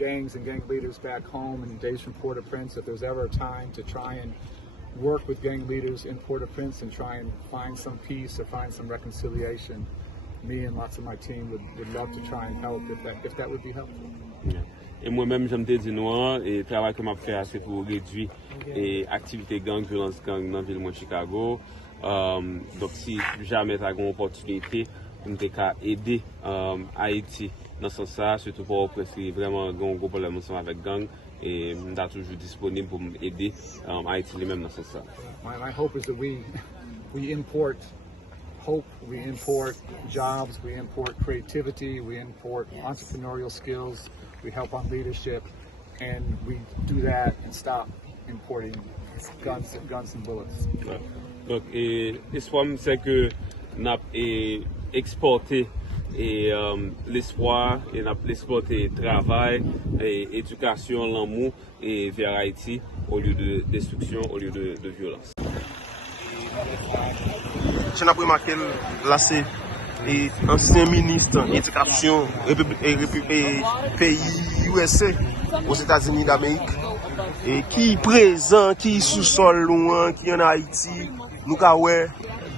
gangs and gang leaders back home in days from Port-au-Prince, if there's ever a time to try and work with gang leaders in Port-au-Prince and try and find some peace or find some reconciliation, me and lots of my team would love to try and help if that would be helpful. Yeah. Et moi-même, j'aime te dire nous, et le travail que je fais, c'est pour réduire les activités gang, violence gang dans la ville de Chicago. Donc, si jamais tu as une opportunité pour aider Ayiti dans ce sens, surtout pour parce qu'il y a vraiment un gros problème avec gang, et je suis toujours disponible pour aider Ayiti lui-même dans ce sens. My hope is that we import hope, we import jobs, we import creativity, we import entrepreneurial skills, we help on leadership, and we do that and stop importing guns and bullets. Ouais. Donc, l'espoir, c'est que nous avons exporté l'espoir, et nous avons exporté le travail, l'éducation, l'amour vers Haïti au lieu de destruction, au lieu de violence. Je n'ai pas remarqué là, c'est ancien ministre Édikasyon peyi USA aux États-Unis d'Amérique et qui présent, qui sous-sol loin, qui en Haïti, nous avons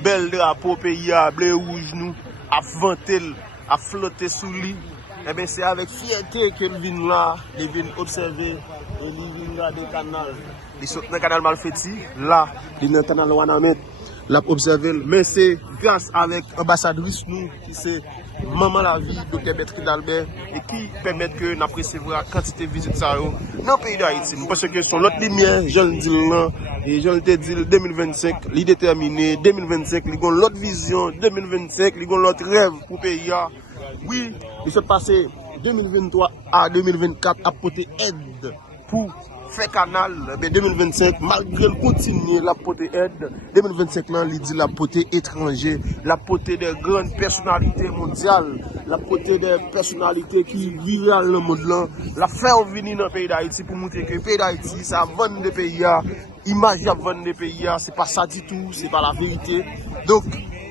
bel drapeau pays à bleu rouge nous à vanter, à flotter sous lui. Et bien c'est avec fierté que nous venons là, nous venons observer et nous venons regarder le canal. Ils sont dans le canal Malfetti, là, ils sont dans le canal Wanamet. L'a observé, mais c'est grâce avec ambassadrice nous qui c'est Manman Lavi, Dr. Bertrand d'Albert et qui permet que nous recevoir la quantité de visites dans le pays d'Haïti. Parce que son l'autre lumière, je le dis là, et je le dis 2025, il est déterminé, 2025, il y a l'autre vision, 2025, il y a l'autre rêve pour le pays. Oui, il s'est passé 2023 à 2024 à porter aide pour fait canal, 2025, malgré le continuer la poté aide, 2025 là, il dit la poté étranger, la poté des grandes personnalités mondiales, la poté des personnalités qui vivent dans le monde là, la faire venir dans le pays d'Haïti pour montrer que le pays d'Haïti, ça vend des pays, image à vendre des pays, c'est pas ça du tout, c'est pas la vérité. Donc,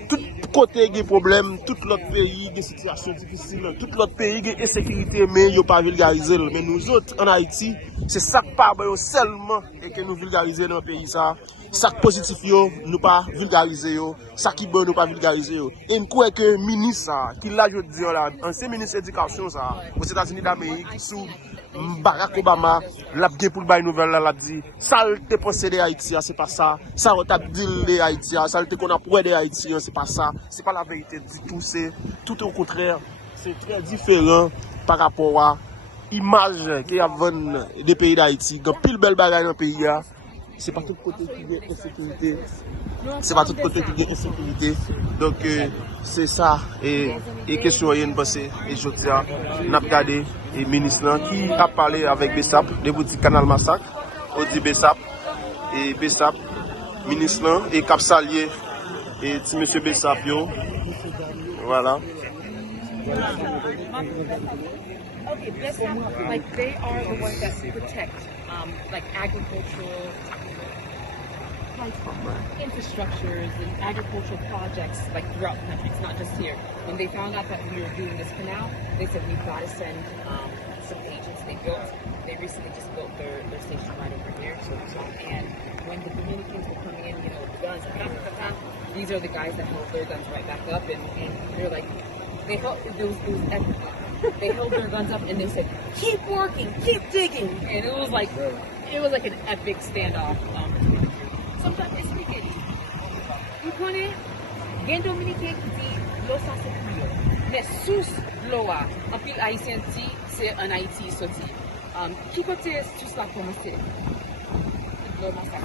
tout côté des problèmes, tout l'autre pays des situations difficiles, tout l'autre pays des insécurité, mais il n'y a pas vulgarisé. Mais nous autres, en Haïti, c'est ça qui pas seulement et que nous vulgarisons dans le pays. Ça qui positif, nous pas vulgariser. Ça qui bon, nous pas vulgariser. Et nous croyons que le ministre, qui l'a dit, ancien ministre Edikasyon aux États-Unis d'Amérique, sous Barack Obama, l'a dit pour le nouvelle, l'a dit, ça te pensé de Haïti, c'est pas ça. Ça t'a dit de Haïti, ça te qu'on a pour de Haïti, c'est pas ça. C'est pas la vérité du tout, c'est tout au contraire. C'est très différent par rapport à l'image qu'il y a des pays d'Haïti. Donc, pile belle bagaille dans le pays, c'est pas tout côté qui y a insécurité. C'est pas tout côté qui y a insécurité. Donc, c'est ça. Et question, il y a une pensée. Et je dis, on a regardé le ministre qui a parlé avec Bessap, de vous dire canal Masak, on dit Bessap, et Bessap, ministre, et Cap Salier, et petit monsieur Bessap, voilà. Okay, Bessap, like they are the ones that protect, like agricultural, infrastructures and agricultural projects like throughout the country. It's not just here. When they found out that we were doing this canal, they said we've got to send some agents. They recently just built their station right over here. And when the Dominicans were coming in, you know, with guns, these are the guys that held their guns right back up, and they're like, they held it was epic. They held their guns up and they said, "Keep working, keep digging," and it was like an epic standoff. Sometimes they speak it. Vous connaissez, gen Dominicain qui dit l'eau ça c'est plus. Mais sous l'eau, en pile haïtien dit c'est en Haïti sorti. Qui côté tout ça commencé? L'eau Masak.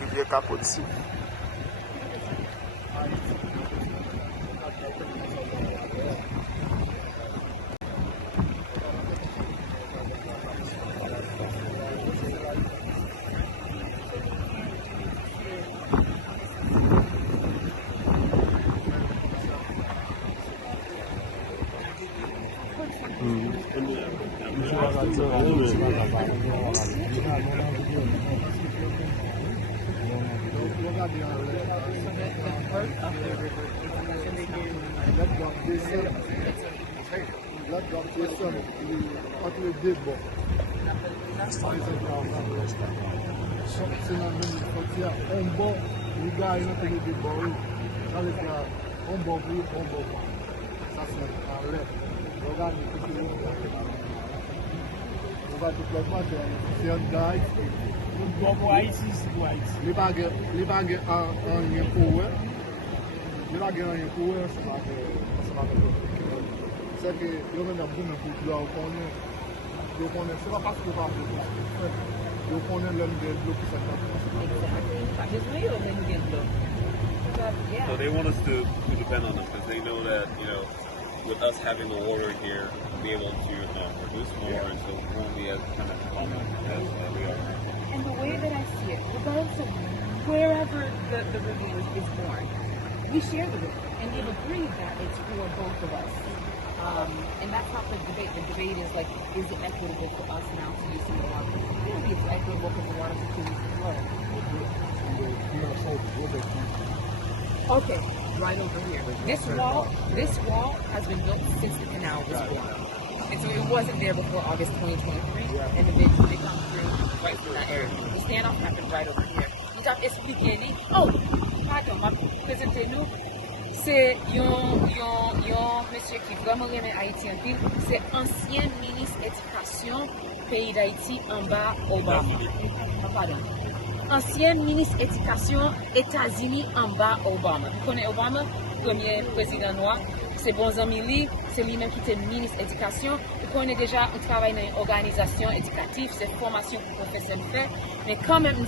Rivye Kapoti. So they want us to depend on them because they know that, with us having the water here, we'll be able to produce more, and so we won't be as kind of common as we are. And the way that I see it, regardless of wherever the review is born, we share the river, and they've agreed that it's for both of us. And that's not the debate. The debate is like, is it equitable for us now to use some of the water? Maybe it's equitable because the water continues to flow. Okay, right over here. This wall has been built since the canal was born. And so it wasn't there before August 2023, and the bids they come through right from that area. The standoff happened right over here. Nous avons expliqué, pardon, ma présenté nous, c'est un monsieur qui vraiment aime Haïti en pile, c'est ancien ministre Édikasyon pays d'Haïti en bas Obama. Pardon. Ancien ministre Édikasyon États-Unis en bas Obama. Vous connaissez Obama, premier président noir, c'est bon ami, c'est lui-même qui était ministre Édikasyon. Vous connaissez déjà, on travaille dans une organisation éducative, c'est formation pour professeurs fait, mais quand même,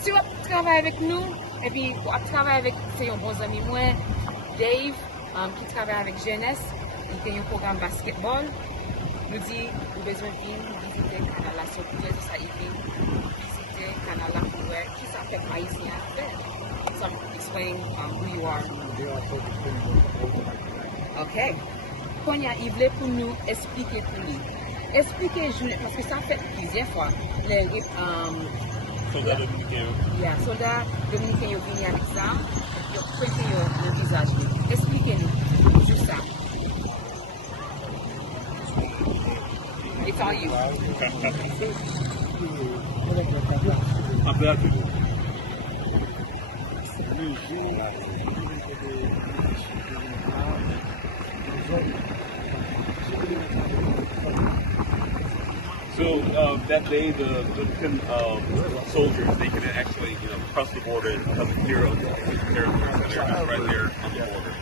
si vous travaillez avec nous, et puis vous travaillez avec un bon ami moi, Dave, qui travaille avec jeunesse, il fait un programme basketball, nous dit, vous avez besoin de visiter le canal, la surprise, ça y vient, visiter le canal, la couleur, qui ça fait haïtien à faire. So I'm explaining who you are. Ok. Quand il voulait pour nous expliquer pour lui. Expliquer, parce que ça fait plusieurs fois. Soldats dominicains. Soldats dominicains, ils viennent avec ça. Ils ont prêté le visage. Expliquez-nous. Juste ça. It's all you. So that day, the Duncan soldiers, they could actually, cross the border and come here on the territory. So they're just right there on the border.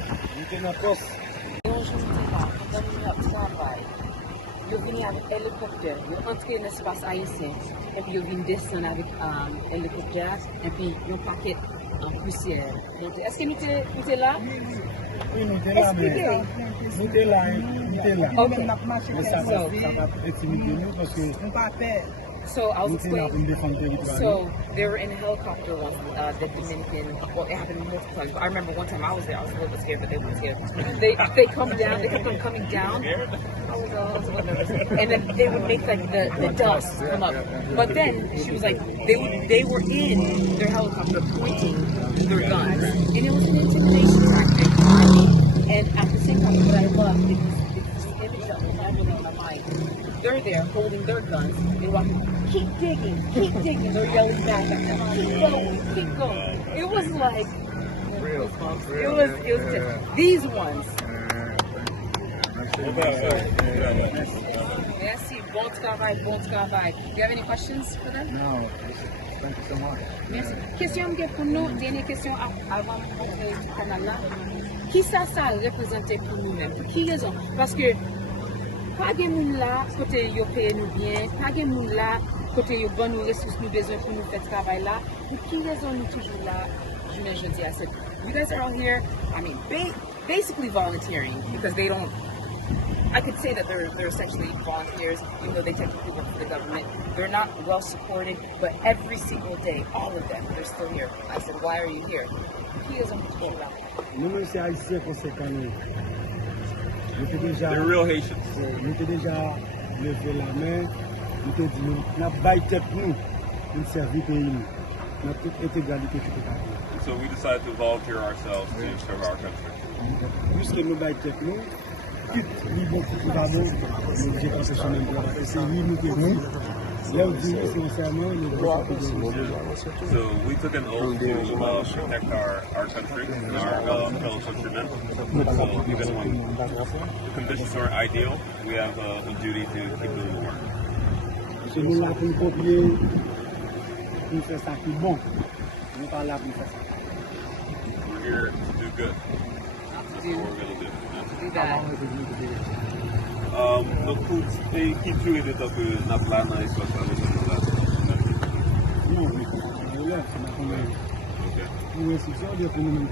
Ils viennent avec hélicoptère, ils entrent dans l'espace haïtien, et puis ils viennent descendre avec hélicoptère, et puis ils ont un paquet en poussière. Est-ce que nous sommes là? Oui, nous sommes là, mais nous sommes là. Ok. Mais ça va intimider nous parce que So I'll nous sommes là pour explain. défendre le territoire. So they were in a helicopter once, the Dominican, well, it happened multiple times, but I remember one time I was there, I was a little bit scared, but they weren't scared. They come down, they kept on coming down. I was a little nervous. And then they would make like the dust come up. But then she was like, they were in their helicopter pointing their guns. And it was an intimidation tactic. And at the same time, what I loved, it was the image that was happening in my mind. They're there holding their guns. They're walking, keep digging, keep digging. They're yelling back at them, keep going, keep going. It was like, it was just, these ones. Merci, bon travail, bon travail. Do you have any questions for them? No, thank you so much. Merci. Question pour nous, dernière question avant de canal là. Qui ça représente pour nous-mêmes? Pour qui raison? Parce que pas de monde là, côté yo paye nous bien, pas de monde là, côté yo bon nous ressources nous besoin pour nous faire travail là. Pour qui raison nous toujours là? Je dis à cette. You guys are all here. I mean, basically volunteering because they don't. I could say that they're essentially volunteers, even though they technically work for the government. They're not well supported, but every single day, all of them, they're still here. I said, why are you here? He is Nous, c'est haïtien conséquent. They're real Haitians. Nous avons déjà levé la main. Nous avons dit, nous avons baillé tête nous pour servir le pays. Nous avons toute égalité qui peut avoir. So we decided to volunteer ourselves to serve our country. Nous puisque nous baillons tête nous, tout niveau qui va nous, nous disons concessionnaire de c'est lui nous qui nous. Là, on dit sincèrement, So we took an oath to protect our country and our fellow countrymen. So even when the conditions aren't ideal, we have a duty to keep doing the work. C'est nous là pour nous copier, pour faire ça qui est bon. Nous ne pas là pour faire ça. We're here to do good. That's what we're going to do. Do that. Donc, qui joue de temps que n'a pas dans l'espace avec nous là? Non, mais là, c'est ma première. Okay. C'est ça, il y a pour nous.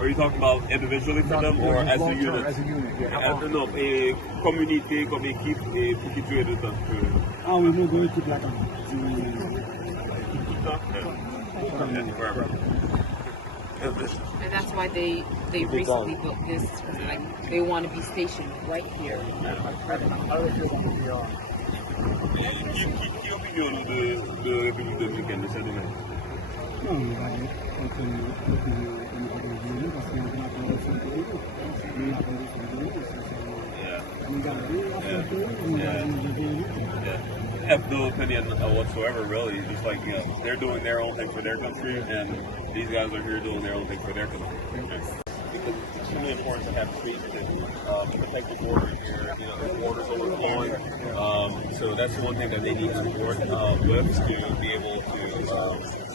Are you talking about individually for them or as a unit? As a unit, yeah. Non, et communauté comme équipe et pour qui joue de temps que. Ah oui, nous avons équipe là-dedans. Forever. And that's why they recently built this, like they want to be stationed right here. Qui opinion de République dominicaine de ce domaine? Non, on va continuer parce qu'on have no opinion whatsoever, really. Just like, they're doing their own thing for their country, and these guys are here doing their own thing for their country. Because it's really important to have trees that protect the border here. The borders overflowing. So that's one thing that they need support with to be able to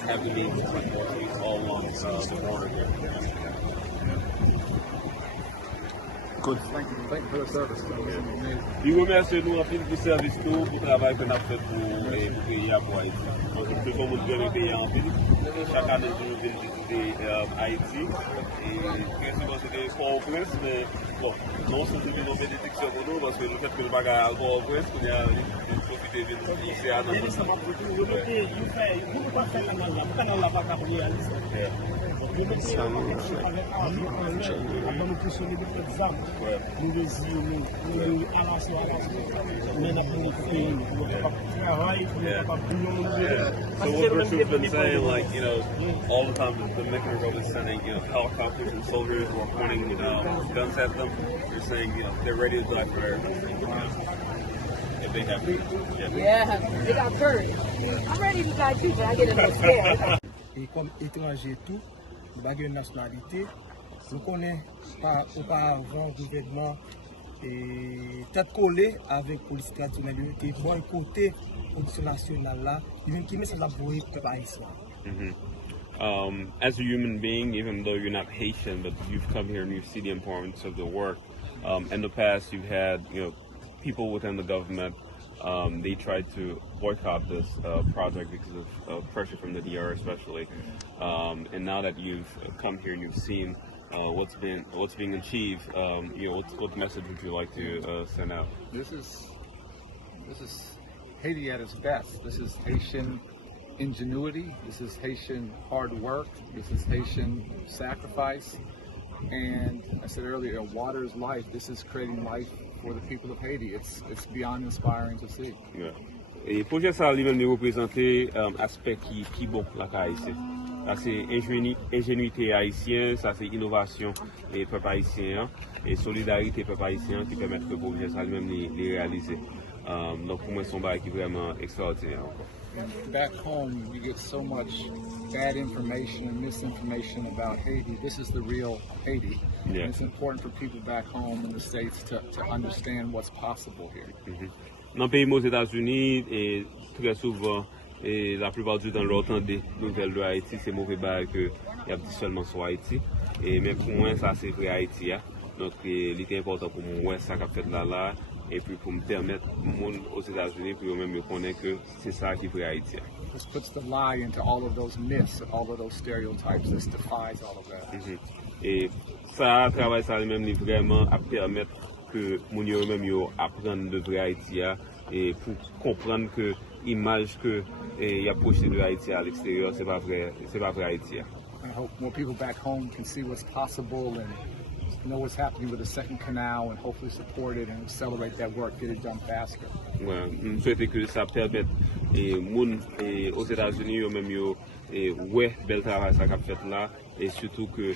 have the means to put more trees all along the border here. Good. Thank you for the service. Je vous remercie nous en plus du service tout pour le travail que nous avons fait pour le pays à Haïti. Donc, nous sommes le pays en ville. Chaque année, nous venons visiter Haïti. Et bien souvent, c'était Port-au-Prince, mais bon, non, c'est une bénédiction pour nous parce que le fait que nous ne pas à Port-au-Prince, qu'on a profité de nous ici à notre So what Bersu's been saying, like, all the time the Dominican Republic is sending, helicopters and soldiers who are pointing guns at them. They're saying, they're ready to die for their country. If they have to. Yeah, they got courage. I'm ready to die too, but I get a little scared. Et comme étranger tout, nous avons une nationalité, nous connaissons auparavant le gouvernement et tête collée avec la police traditionnelle qui est bon côté police nationale là, qui met ça la pour les peuples haïtiens. As a human being, even though you're not Haitian, but you've come here and you see the importance of the work. In the past, you've had, people within the government. They tried to boycott this project because of pressure from the DR, especially. And now that you've come here and you've seen what's being achieved, what message would you like to send out? This is Haiti at its best. This is Haitian ingenuity. This is Haitian hard work. This is Haitian sacrifice. And I said earlier, water is life. This is creating life for the people of Haiti. It's beyond inspiring to see. Yeah. Et projet ça lui-même représenter aspect qui bon la haïtien. Ça c'est ingénuité haïtienne, ça c'est innovation et peuple haïtien et solidarité peuple haïtien qui permettent que projet ça lui-même les réaliser. Donc pour moi c'est un bail qui est vraiment extraordinaire. Back home, you get so much bad information and misinformation about Haiti. This is the real Haiti. Yeah. And it's important for people back home in the States to understand what's possible here. Dans le pays aux États-Unis, et très souvent, et la plupart du temps, l'entend des nouvelles de Haïti, c'est mauvais bail que il y a dit seulement sur Haïti. Et mais pour moi, ça c'est vrai Haïti. Donc, il est important pour moi ça qu'a fait là. Et puis pour me permettre aux États-Unis pour eux-mêmes de connaître que c'est ça qui est Haïti. This puts the lie into all of those myths, all of those stereotypes. This defies all of that. Et ça, travail ça lui-même vraiment à permettre que mon eux-mêmes apprennent de vrai Haïti et pour comprendre que l'image que y a projeté de Haïti à l'extérieur, c'est pas vrai Haïti. I hope more people back home can see what's possible and know what's happening with the second canal and hopefully support it and accelerate that work, get it done faster. Ouais, je souhaite que ça permette aux États-Unis, même et ouais bel travail ça qu'a fait là et surtout que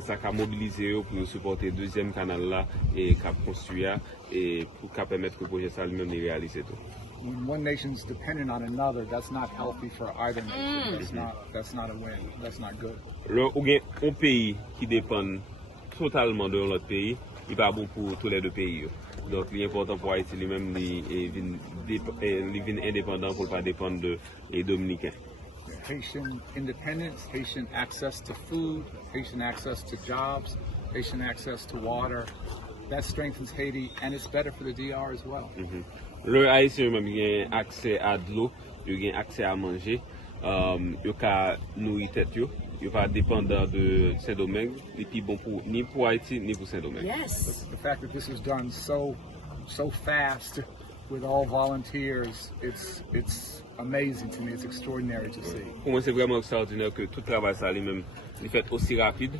ça a mobilisé pour supporter deuxième canal là et qu'a construit et pour permettre que le projet ça lui-même réaliser tout. When one nation's dependent on another, that's not healthy for either nation. That's not a win. That's not good. Ou gen un pays qui dépend totalement de l'autre pays, il pas bon pour tous les deux pays. Donc l'important pour Haïti lui-même il vient indépendant pour pas dépendre de les Dominicains. Haitian independence, Haitian access to food, Haitian access to jobs, Haitian access to water. That strengthens Haiti and it's better for the DR as well. Le Haïtien même a accès à de l'eau, il a accès à manger, il a nourrir tête, il pas dépendant de ces domaines, et puis bon pour ni pour Haïti ni pour ces domaines. Yes. The fact that this was done so fast with all volunteers, it's amazing to me. It's extraordinary to see. Pour moi c'est vraiment extraordinaire que tout travail ça lui-même il fait aussi rapide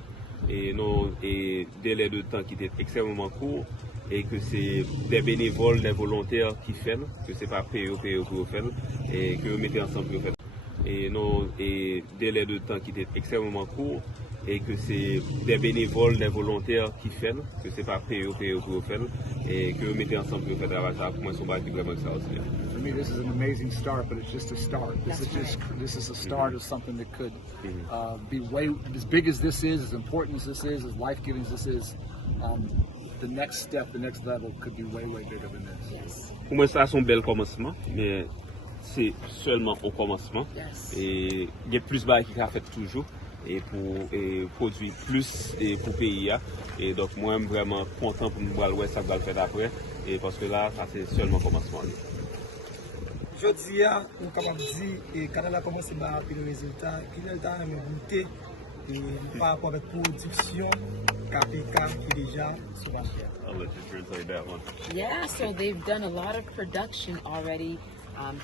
et non et délai de temps qui était extrêmement court. Et que c'est des bénévoles, des volontaires qui font, que c'est pas payé pour faire, et que vous mettez ensemble pour faire. Et non, et délai de temps qui était extrêmement court, et que c'est des bénévoles, des volontaires qui font, que c'est pas payé pour faire, et que vous mettez ensemble pour faire travail. Ça, pour moi, c'est vraiment extraordinaire. For me, this is an amazing start, but it's just a start. This is a start of something that could be way as big as this is, as important as this is, as life-giving as this is. The next step, the next level could be way bigger than this. Yes. Pour moi, ça c'est un bel commencement, mais c'est seulement au commencement. Yes. Et il y a plus de qui a fait toujours et pour produire plus et pour payer. Et donc moi, je suis vraiment content pour nous voir ça va le faire après. Et parce que là, ça c'est seulement le commencement. Je dis, on capable de dire, et quand on a commencé à avoir le résultat, il a le temps de goûter par rapport à la production KPK qui est déjà sur la chaîne. I'll let you translate that one. Yeah, so they've done a lot of production already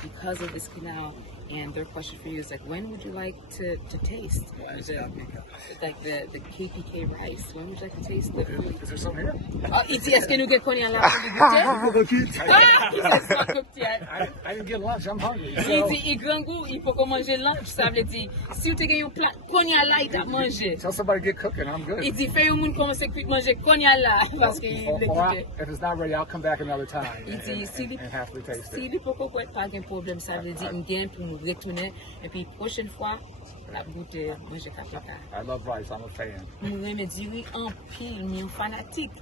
because of this canal. And their question for you is like, when would you like to taste like the KPK rice? When would you like to taste the food? Is there something here? Est-ce que nous avons connu à la fin de goûter? It's not cooked yet. I didn't get lunch. I'm hungry. Il dit, il grand goût, il faut qu'on mange lunch. Ça veut dire, si vous avez un plat, connu à la, il a mangé. Tell somebody to get cooking. I'm good. Il dit, fais un monde commencer à manger connu à la, parce qu'il est if it's not ready, I'll come back another time il dit, and happily taste si it. il faut qu'on ait pas de problème, ça veut dire, il pour nous retourner, et puis prochaine fois, la goûter, manger KPK. I love rice. I'm a fan. Nous aimons dire en pile, mais un fanatique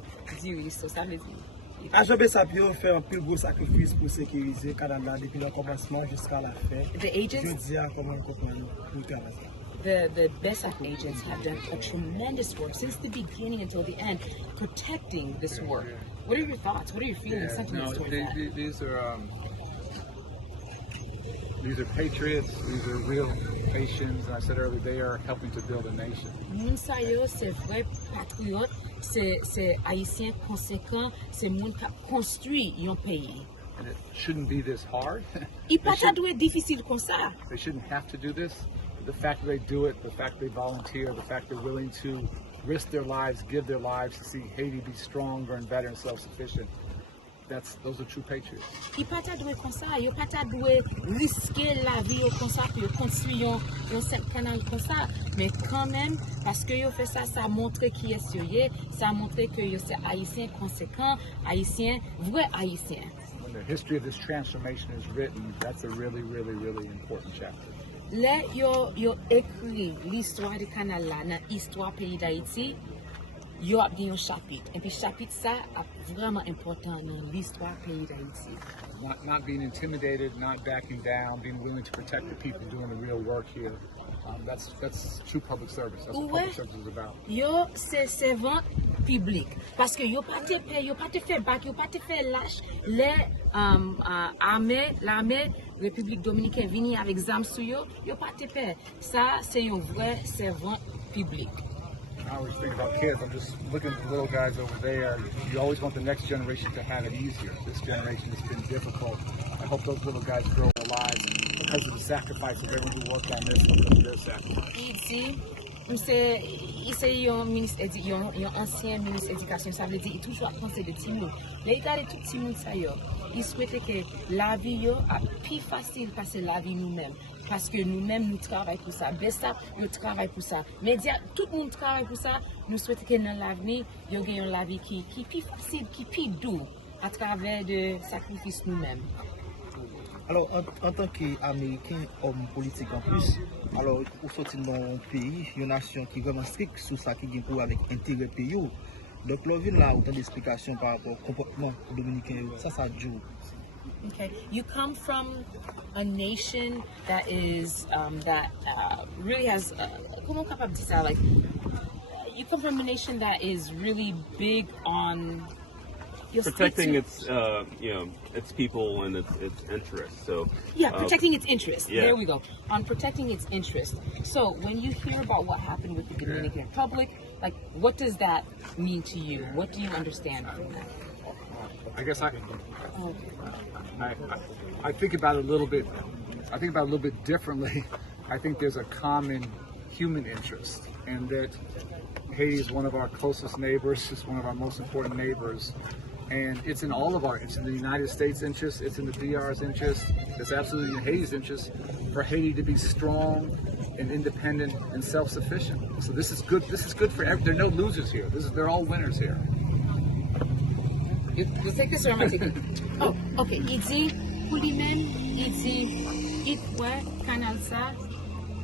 dire ça, ça veut dire. Ajobe Sapio fait un plus gros sacrifice pour sécuriser le canal depuis le commencement jusqu'à la fin. The agents, Je dis comment on comprend pour travailler. the BESAC agents have done a tremendous work since the beginning until the end, protecting this work. What are your thoughts? What are your feelings, sentiments towards that? These are patriots. These are real Haitians. And I said earlier, they are helping to build a nation. Moun sa yo, c'est vrai patriote, c'est haïtien conséquent, c'est moun qui construit un pays. And it shouldn't be this hard. Il pas ta doué difficile comme ça. They shouldn't have to do this. The fact that they do it, the fact they volunteer, the fact they're willing to risk their lives, give their lives to see Haiti be stronger and better and self-sufficient. Those are true patriots. Il pas ta doué comme ça, il pas ta doué risquer la vie comme ça pour construire un canal comme ça, mais quand même parce que yo fait ça, ça montre qui est sérieux, ça montre que yo c'est haïtien conséquent, haïtien vrai haïtien. When the history of this transformation is written, that's a really important chapter. Là yo écrit l'histoire du canal là dans l'histoire pays d'Haïti. Yo a bien un chapitre. Et puis chapitre ça est vraiment important dans l'histoire pays d'Haïti. Not being intimidated, not backing down, being willing to protect the people doing the real work here. That's true public service. That's what public service is about. Yo c'est servant public parce que yo pas te fait bac, yo pas te fait lâche les l'armée République Dominicaine vini avec zam sou yo pas te fait. Ça c'est un vrai servant public. I always think about kids. I'm just looking at the little guys over there. You always want the next generation to have it easier. This generation has been difficult. I hope those little guys grow their lives because of the sacrifice of everyone who worked on this, because of their sacrifice. Il dit, C'est un ancien ministre Edikasyon, ça veut dire il toujours pensé de Timou. Là, il regarde tout Timou ça yo. Il souhaitait que la vie yo a plus facile passer la vie nous-mêmes. Parce que nous-mêmes, nous travaillons pour ça. Besta, nous travaillons pour ça. Média, tout le monde travaille pour ça. Nous souhaitons que dans l'avenir, nous ayons la vie qui est plus facile, qui est plus douce à travers de sacrifices nous-mêmes. Alors, en tant qu'Américain, homme politique en plus, alors, vous sortez dans un pays, une nation qui est vraiment stricte sur ça, qui est avec intérêt pays. Donc, là, il y a autant d'explications par rapport au comportement dominicain. Ça joue. Okay, you come from a nation that is really has comment capable de ça, like you come from a nation that is really big on protecting its its people and its interests. So protecting its interests. Yeah. There we go. On protecting its interests. So when you hear about what happened with the Dominican Republic, like what does that mean to you? What do you understand from that? I guess I think about it a little bit. I think about it a little bit differently. I think there's a common human interest, and that Haiti is one of our closest neighbors. It's one of our most important neighbors, and it's in all of our. It's in the United States' interest. It's in the DR's interest. It's absolutely in Haiti's interest for Haiti to be strong and independent and self-sufficient. So this is good. This is good for everyone. There are no losers here. They're all winners here. You take this or am I taking it? Oh, okay. Il dit, pour lui-même, il dit, il ouais, canal ça,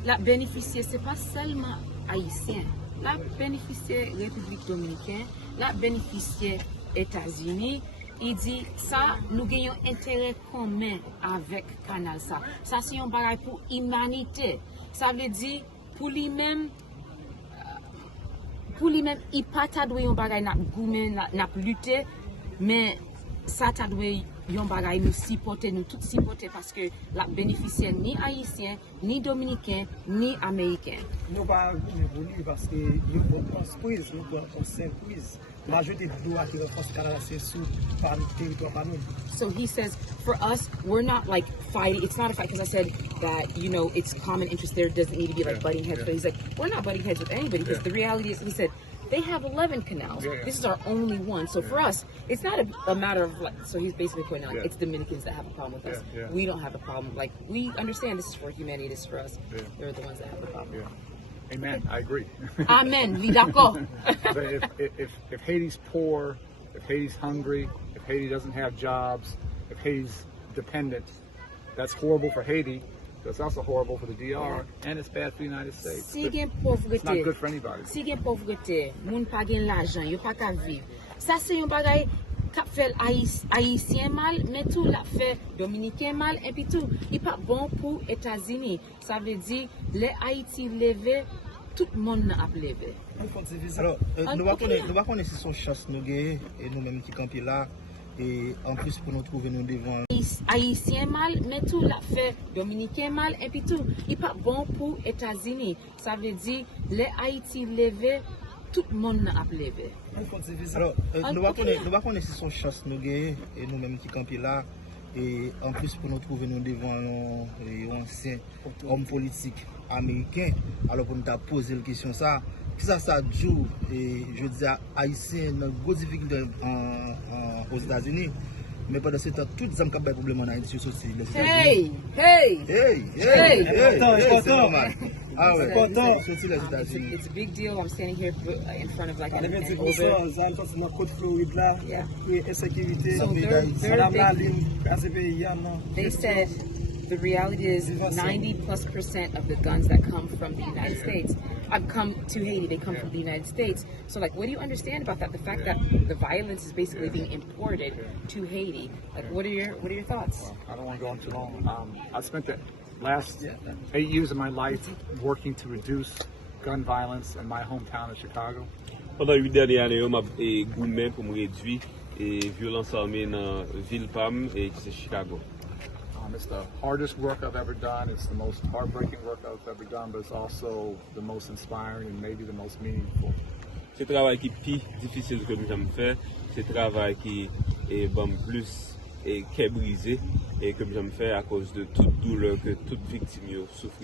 la bénéficier, c'est pas seulement haïtien. La bénéficier République Dominicaine, la bénéficier États-Unis. Il dit, ça, nous gagnons intérêt commun avec canal ça. Ça, c'est un bagage pour l'humanité. Ça veut dire, pour lui-même, il pas ta doué un bagage n'a goumé, n'a lutter. Mais ça t'a doué yon bagay nous supporter, nous tous supporter parce que la bénéficiaire ni haïtien, ni dominicain, ni américain. Nous pas évoluer parce que nous pensons prise, nous pensons prise. Majorité de droits qui refusent Canada c'est sous par le territoire par nous. So he says, for us, we're not like fighting. It's not a fight because I said that, you know, it's common interest there. It doesn't need to be like butting heads. But he's like, we're not butting heads with anybody because the reality is, he said, they have 11 canals. This is our only one. So for us, it's not a matter of like, so he's basically pointing out, like, it's Dominicans that have a problem with us. We don't have a problem. Like, we understand this is for humanity, this is for us. They're the ones that have the problem. Amen. I agree. Amen. Vi d'accord. But if Haiti's poor, if Haiti's hungry, if Haiti doesn't have jobs, if Haiti's dependent, that's horrible for Haiti. That's also horrible for the DR, and it's bad for the United States. Si gen It's not good for anybody. Si gen pauvreté, moun pa gen l'argent, yo pa ka viv. Ça c'est un bagay k'ap fait haïtien mal, mais tout l'a fait dominicain mal, et puis tout, il pas bon pour États-Unis. Ça veut dire les Haïti levé, tout le monde a levé. Alors, nous va connaître si son chasse nous gagne et nous-mêmes qui campons là. Et en plus pour nous trouver nous devant haïtien mal, mais tout l'a fait dominicain mal, et puis tout, il pas bon pour États-Unis. Ça veut dire les Haïti levé, tout le monde a levé. Alors, nous va connaître si son chasse nous gagne et nous-mêmes qui campons là. Et en plus pour nous trouver nous devant un ancien homme politique américain. Alors pour nous poser la question ça. Qui ça joue, et je dis à haïtien dans une grosse difficulté aux États-Unis, mais pendant ce temps, tous les hommes qui ont des problèmes en Haïti sont aussi les États-Unis. C'est normal. Ah ouais, c'est les États-Unis. It's a big deal. I'm standing here in front of like an They said the reality is 90+% of the guns that come from the United States come to Haiti. They come from the United States. So, like, what do you understand about that? The fact that the violence is basically being imported to Haiti. Like, what are your thoughts? I don't want to go on too long. I spent the last 8 years of my life working to reduce gun violence in my hometown of Chicago. Pendant 8 dernières années, je goumé pour me réduire et violence armée dans ville Pam et c'est Chicago. It's the hardest work I've ever done. It's the most heartbreaking work I've ever done, but it's also the most inspiring and maybe the most meaningful. C'est un travail qui est plus difficile que j'aime faire. C'est un travail qui est plus et qui est brisé et que j'aime faire à cause de toute douleur que toute victime souffre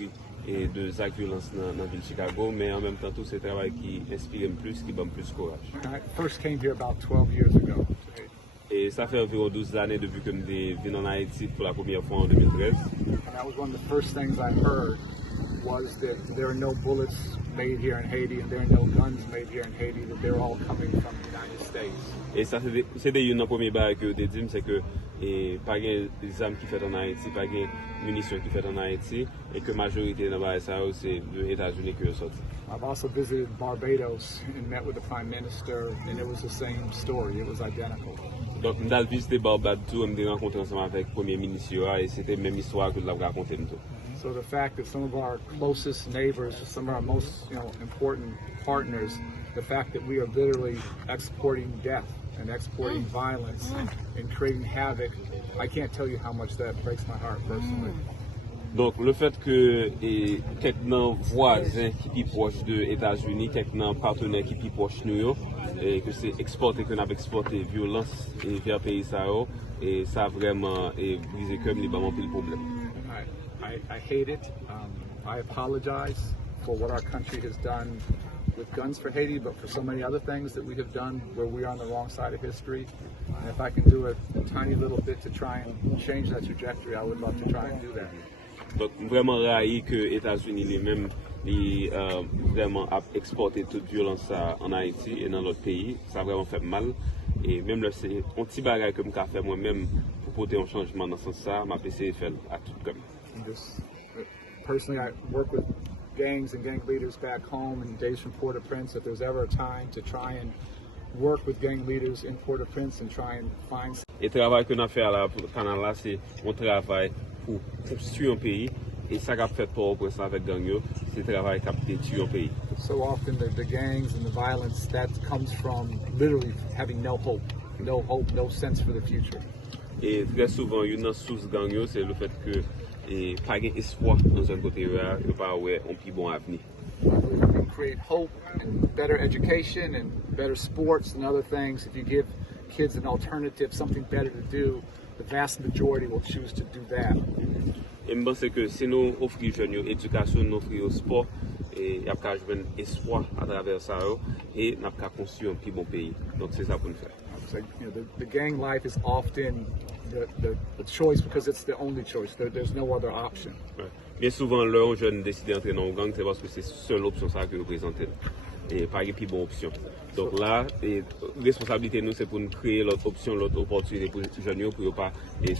et de zak violence dans la ville de Chicago, mais en même temps tout ce travail qui inspire plus, qui donne plus courage. I first came here about 12 years ago. Et ça fait environ 12 années depuis que je suis en Haïti pour la première fois en 2013. And that was one of the first things I heard was that there are no bullets made here in Haiti and there are no guns made here in Haiti, that they're all coming from the United States. Et ça, c'était une première barre que je dis, c'est que pas de armes qui fait en Haïti, pas de munitions qui fait en Haïti, et que la majorité de la ça c'est des États-Unis qui sont sortis. I've also visited Barbados and met with the Prime Minister, and it was the same story. It was identical. Donc, je suis visité Barbados, je me suis rencontré ensemble avec le Premier ministre, et c'était la même histoire que je l'avais raconté. So the fact that some of our closest neighbors, some of our most important partners, the fact that we are literally exporting death and exporting violence and creating havoc, I can't tell you how much that breaks my heart personally. Donc, le fait que quelques voisins qui sont proches des États-Unis, quelques partenaires qui sont proches de nous, et que c'est exporté, qu'on a exporté violence vers le pays, et ça a vraiment brisé comme les ballons pour le problème. I hate it. I apologize for what our country has done with guns for Haiti, but for so many other things that we have done where we are on the wrong side of history. And if I can do a tiny little bit to try and change that trajectory, I would love to try and do that. Donc, vraiment raillé que les États-Unis les-mêmes vraiment exporté toute violence en Haïti et dans d'autres pays. Ça a vraiment fait mal. Et même là, c'est un petit bagage que je peux faire moi-même pour porter un changement dans ce sens-là. Je vais essayer de faire à tout comme. Personally, I work with gangs and gang leaders back home in days from Port-au-Prince. If there's ever a time to try and work with gang leaders in Port-au-Prince and try and find. Et le travail que nous faisons là pour le canal là, c'est un travail pour construire un pays. Et ça qu'a fait Port-au-Prince avec gang, c'est le travail qui a détruit un pays. So often the gangs and the violence that comes from literally having no hope, no sense for the future. Et très souvent, une source gang, c'est le fait que pas d'espoir dans un côté là, il n'y a pas un plus bon avenir. You can create hope and better education and better sports and other things. If you give kids an alternative, something better to do, the vast majority will choose to do that. Et je pense que si nous offrons aux jeunes l'éducation, nous offrons au sport, il y a un espoir à travers ça et nous avons construire un plus bon pays. Donc c'est ça pour nous faire. So, the gang life is often the choice because it's the only choice. There's no other option. Ouais. Bien souvent, les jeunes décident d'entrer dans un gang, c'est parce que c'est la seule option que vous présentez. Et pas une plus bonne option. Donc là, la responsabilité nous, c'est pour nous créer l'autre option, l'autre opportunité pour les jeunes pour ne pas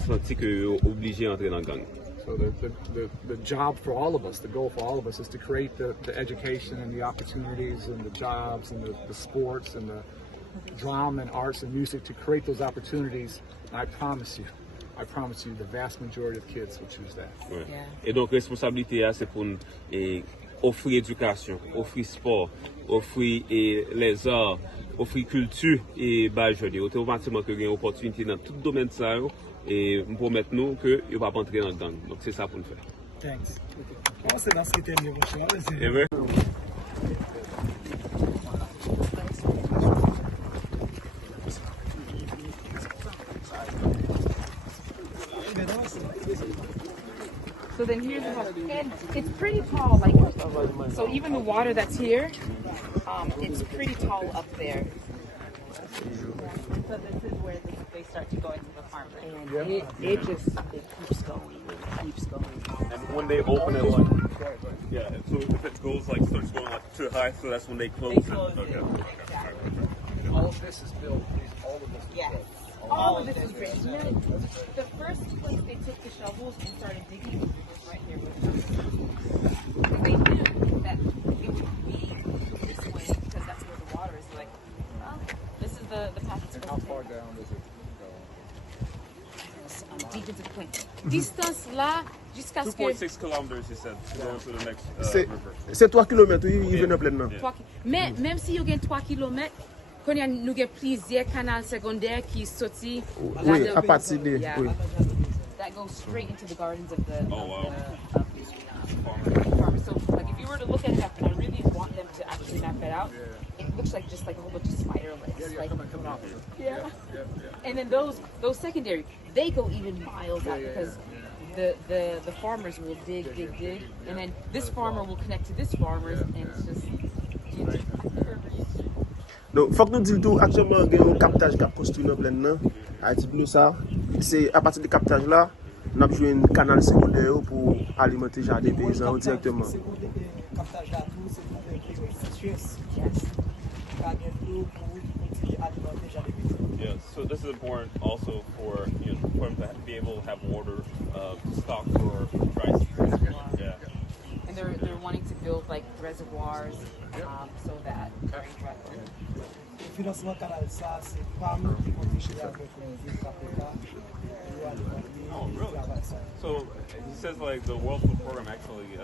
sentir qu'ils sont obligés d'entrer dans le gang. So the job for all of us, the goal for all of us is to create the education and the opportunities and the jobs and the sports and the drama and arts and music to create those opportunities. And I promise you, the vast majority of kids will choose that. Ouais. Yeah. Et donc, la responsabilité, c'est pour nous offrir éducation, offrir sport, offrir les arts, offrir culture et bah, je dis, automatiquement que il y a une opportunité dans tout domaine de ça et nous promettons nous que il va pas entrer dans le gang. Donc c'est ça pour nous faire. Thanks. On c'est dans ce qui était mieux. So then here's the house. And it's pretty tall, like, so even the water that's here, it's pretty tall up there. So this is where they start to go into the farmland. And it keeps going, it keeps going. And when they open it, like, yeah, so if it goes like, starts going like too high, so that's when they close it. Okay. And all of this is built, all of this is Yes. built. All of this was great. And then the first place they took the shovels and started digging was right here with them. Because they knew that it would be this way because that's where the water is. Like, well, this is the path it's And how far down does it go? deep into the point. Distance là, jusqu'à ce que... 2.6 kilometers, he said, to go to the next river. C'est 3 km, il vient pleinement. Mais même si vous avez 3 km, quand nous avons plusieurs canaux secondaires qui sortent. Oui, à partir de. Oui. That goes straight into the gardens of the Wow. farmers. So, like, if you were to look at it, and I really want them to actually map it out, it looks like just like a whole bunch of spider legs. Yeah, coming off here. Yeah. And then those secondary, they go even miles out because the farmers will dig, and then this farmer will connect to this farmer, and it's just. Donc, faut que nous disions tout, actuellement, il y a un captage qui a construit dans plein nan, Ayiti Bleu ça. C'est à partir du captage là, nous avons joué un canal secondaire pour alimenter les jardins paysans directement. C'est pour le captage là, tout, c'est pour le Yeah, so this is important also for them to be able to have water stock for dry season. Yeah. And they're wanting to build like reservoirs so that during dry season. Le financement canal ça, c'est pas nous qui contribuons avec So he says like the World Food Program actually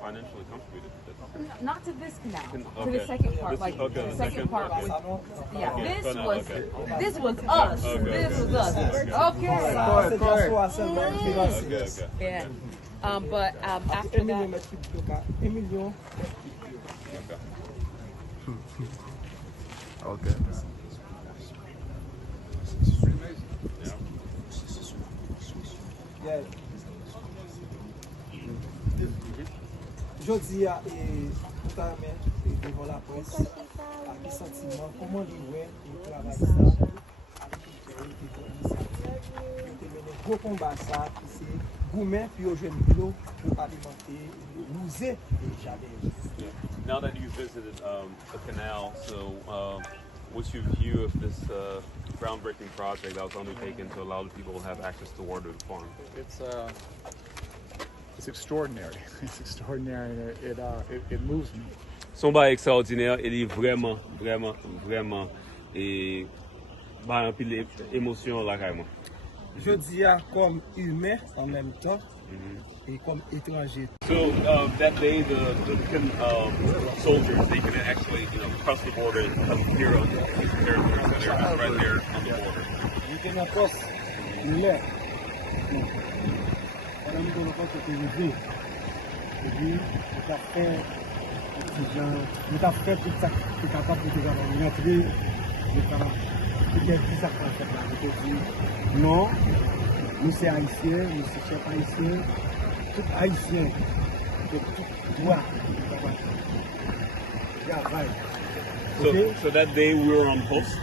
financially contributed to this. Not to this canal, to Okay. the second part, This- like okay, the the second second part part. was, yeah, Okay. this Kanal, was, okay. this was us, Okay. this was us, okay. ça, c'est François seulement qui finance. Okay. Yeah, but after 1 million that, mètres cubes de cas, 1 million. Okay. Yeah. Jodi a tout à devant la presse, à quel sentiment, comment il voit le travail ça, un gros combat ça, qui c'est gourmet puis aux jeunes bio pour alimenter, user les jardins. Now that you visited the canal, so what's your view of this groundbreaking project that was undertaken to allow the people to have access to water to the farm? It's extraordinary. It's extraordinary. It moves me. Son bail extraordinaire, il est vraiment et bah un pile émotion là carrément. Je dis comme humain en même temps et comme étranger. So that day, the soldiers they could actually cross the border and come here on the territory, so they're just right there on the border. Je tenais poste, là. On a mis dans le poste que je dis. Et puis, nous avons fait tout ça qui est capable de nous rentrer. Qu'est-ce ça qu'on fait là? Non, nous sommes haïtiens, nous sommes chefs haïtiens, tout haïtien, tout droit. So that day we were on post,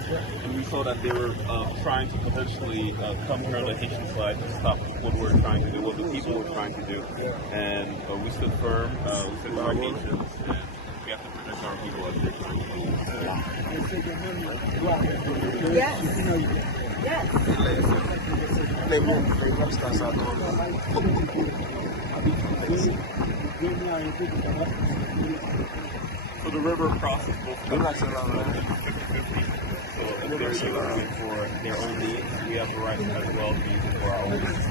and we saw that they were trying to potentially come here on the Haitian side to stop what we're trying to do, what the people were trying to do. And we stood firm, we said we're Haitians, and we have to protect our people as they're trying to do. yes, yes. So the river crosses both countries 50-50. So if they're using it for their own needs, we have the right as well to use it for our own needs.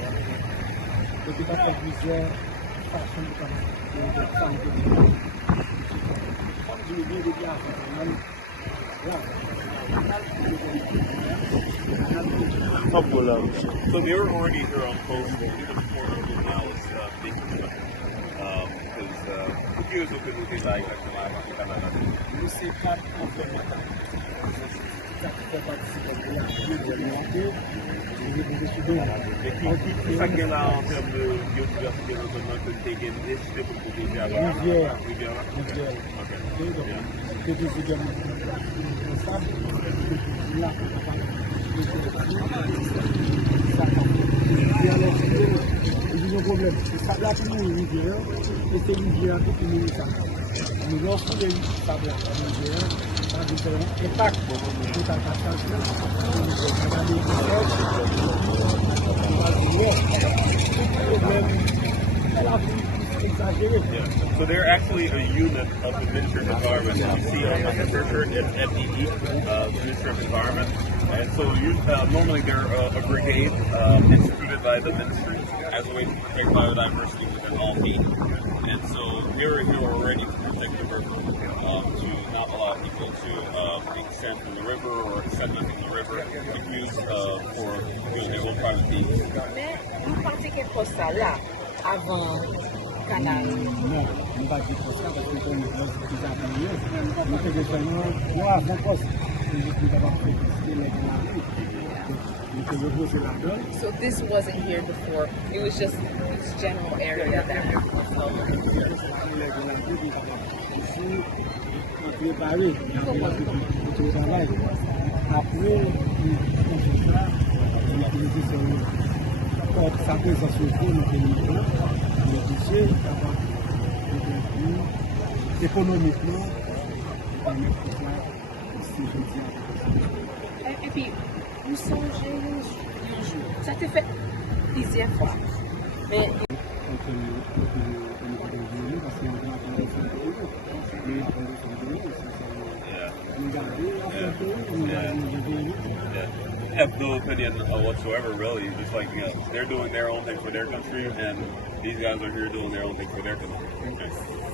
So they were already here on post, but we just poured it now is making it up. Because the viewers will be like, ça qu'il y a en termes de biodiversité, notamment, que tu as décidé pour protéger à la rivière. Problème. C'est ça là qui nous rivière, et c'est rivière qui nous ça. Nous lorsqu'on est ça la rivière, ça a différents impacts sur ta So they're actually a unit of the Ministry of Environment. You see on the shirt, it's FEE, Ministry of Environment. And so normally they're a brigade instituted by the ministry as a way to protect biodiversity within all feet. And so we're here already to protect the river, to not allow people to descend from the river or sediment from the river to use for their own private needs. Mais nous pensons qu'il faut ça là avant canal. Non, on va dire ça parce que nous avons déjà appris. Nous faisons seulement avant poste. So this wasn't here before. It was just this general area that économiquement, et puis, vous songez un jour. Ça te fait plusieurs fois. Mais I have no opinion whatsoever, really. Just like, you know, they're doing their own thing for their country, and these guys are here doing their own thing for their country.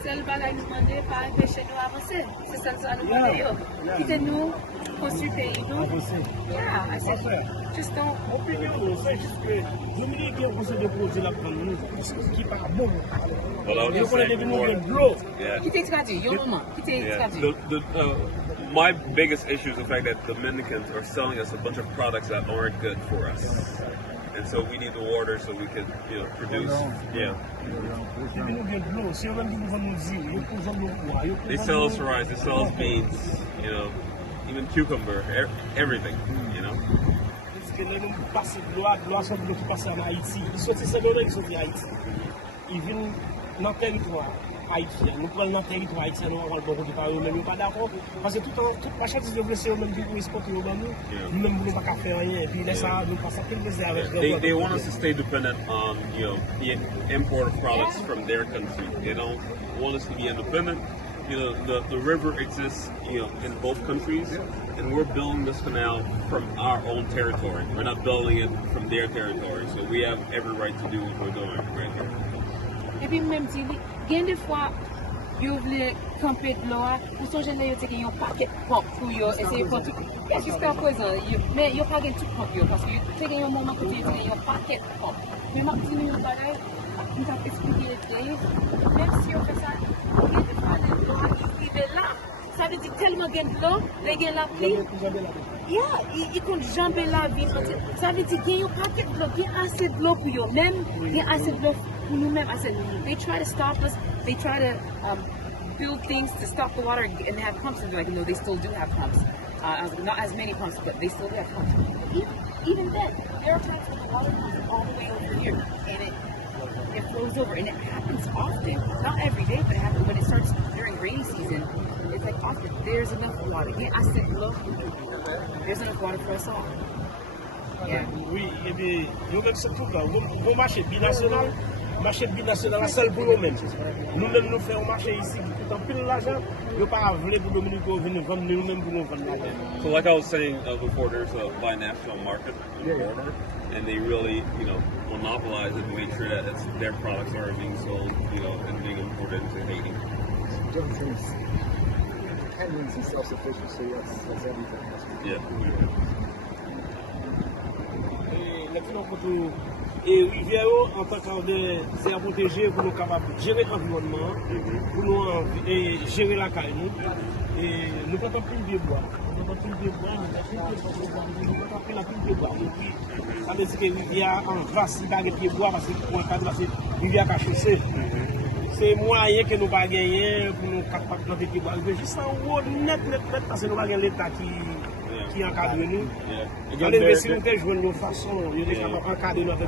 seul bagage nous demander pas empêcher nous avancer. C'est ça que nous demandons. Quittez-nous, construire pays nous. Yeah, I said, just don't. Opinion, c'est juste que nous voulons qu'il y ait un conseil de produits là pour nous, qui pas bon. Well, I was Nous just connaissons saying des before, de l'eau. yeah. Qui t'es traduit? Yo maman, qui t'es Yeah, traduit? my biggest issue is the fact that the Dominicans are selling us a bunch of products that aren't good for us. And so we need the water so we can, you know, produce. Yeah. They sell us rice, they sell us beans, you know, even cucumber, everything, you know. Haïtien. Nous prenons notre territoire haïtien, nous avons le bon côté par eux-mêmes, nous pas d'accord. Parce que toute marchandise de blessés eux-mêmes qui exportent nous, nous-mêmes nous ne pouvons pas faire rien. Et puis là, ça, nous passons quel plaisir avec They want us to stay dependent on, you know, the import of products from their country. They don't want us to be independent. You know, the river exists, you know, in both countries, and we're building this canal from our own territory. We're not building it from their territory, so we have every right to do what we're doing right here. Et puis même si il y a des fois yo voulez camper de l'eau, ou son jeune yo te gen yon paquet pompe pour yo essayer pour tout. Est-ce que jusqu'à présent mais yo pas gen tout pompe yo parce que te gen yon moment que tu gen yon paquet pompe. Mais m'a dit nous bagay, nous t'a expliqué même si on fait ça, il y a des fois de l'eau qui arrive là. Ça veut dire tellement gen de l'eau, les gen la pluie. Yeah, il compte jamber la vie. Ça veut dire qu'il y a un paquet de l'eau, il y a assez de l'eau pour eux même, il y a assez de l'eau pour nous-mêmes. They try to stop us, they try to build things to stop the water and have pumps. And like, no, they still do have pumps. Not as many pumps, but they still do have pumps. Even then, there are times when the water comes all the way over here and it flows over. And it happens often, not every day, but it happens when it starts during rainy season. It's like often, there's enough water. Yeah, I said, look. There's enough water for us all. Yeah. Oui, et bien, nous avons tout là. Nous marché binational, marché binational, seul pour nous-mêmes. Nous-mêmes, nous faisons marché ici, tout en pile l'argent, nous pas voulu pour Dominique venir vendre nous-mêmes pour nous vendre l'argent. So like I was saying before, there's a binational market on the border, and they really, you know, monopolize it and make sure that their products are being sold, you know, and being imported into Haiti. Independence and self-sufficiency, that's everything. Yeah. Et Rivière, en tant qu'aire protégée, pour nous capables de gérer l'environnement, pour nous gérer la caille. Et nous ne pouvons plus de bois. Nous ne pouvons plus de bois, nous ne pouvons plus la pile de bois. Et puis, ça veut dire que Rivière en vaste baguette de bois, parce que pour un cadre, c'est Rivière qui a chaussé. C'est moyen que nous ne pas gagner pour nous capables de planter des bois. Juste en haut, net, parce que nous avons l'État qui encadre nous. Si nous jouons de façon, nous sommes capables d'encadrer notre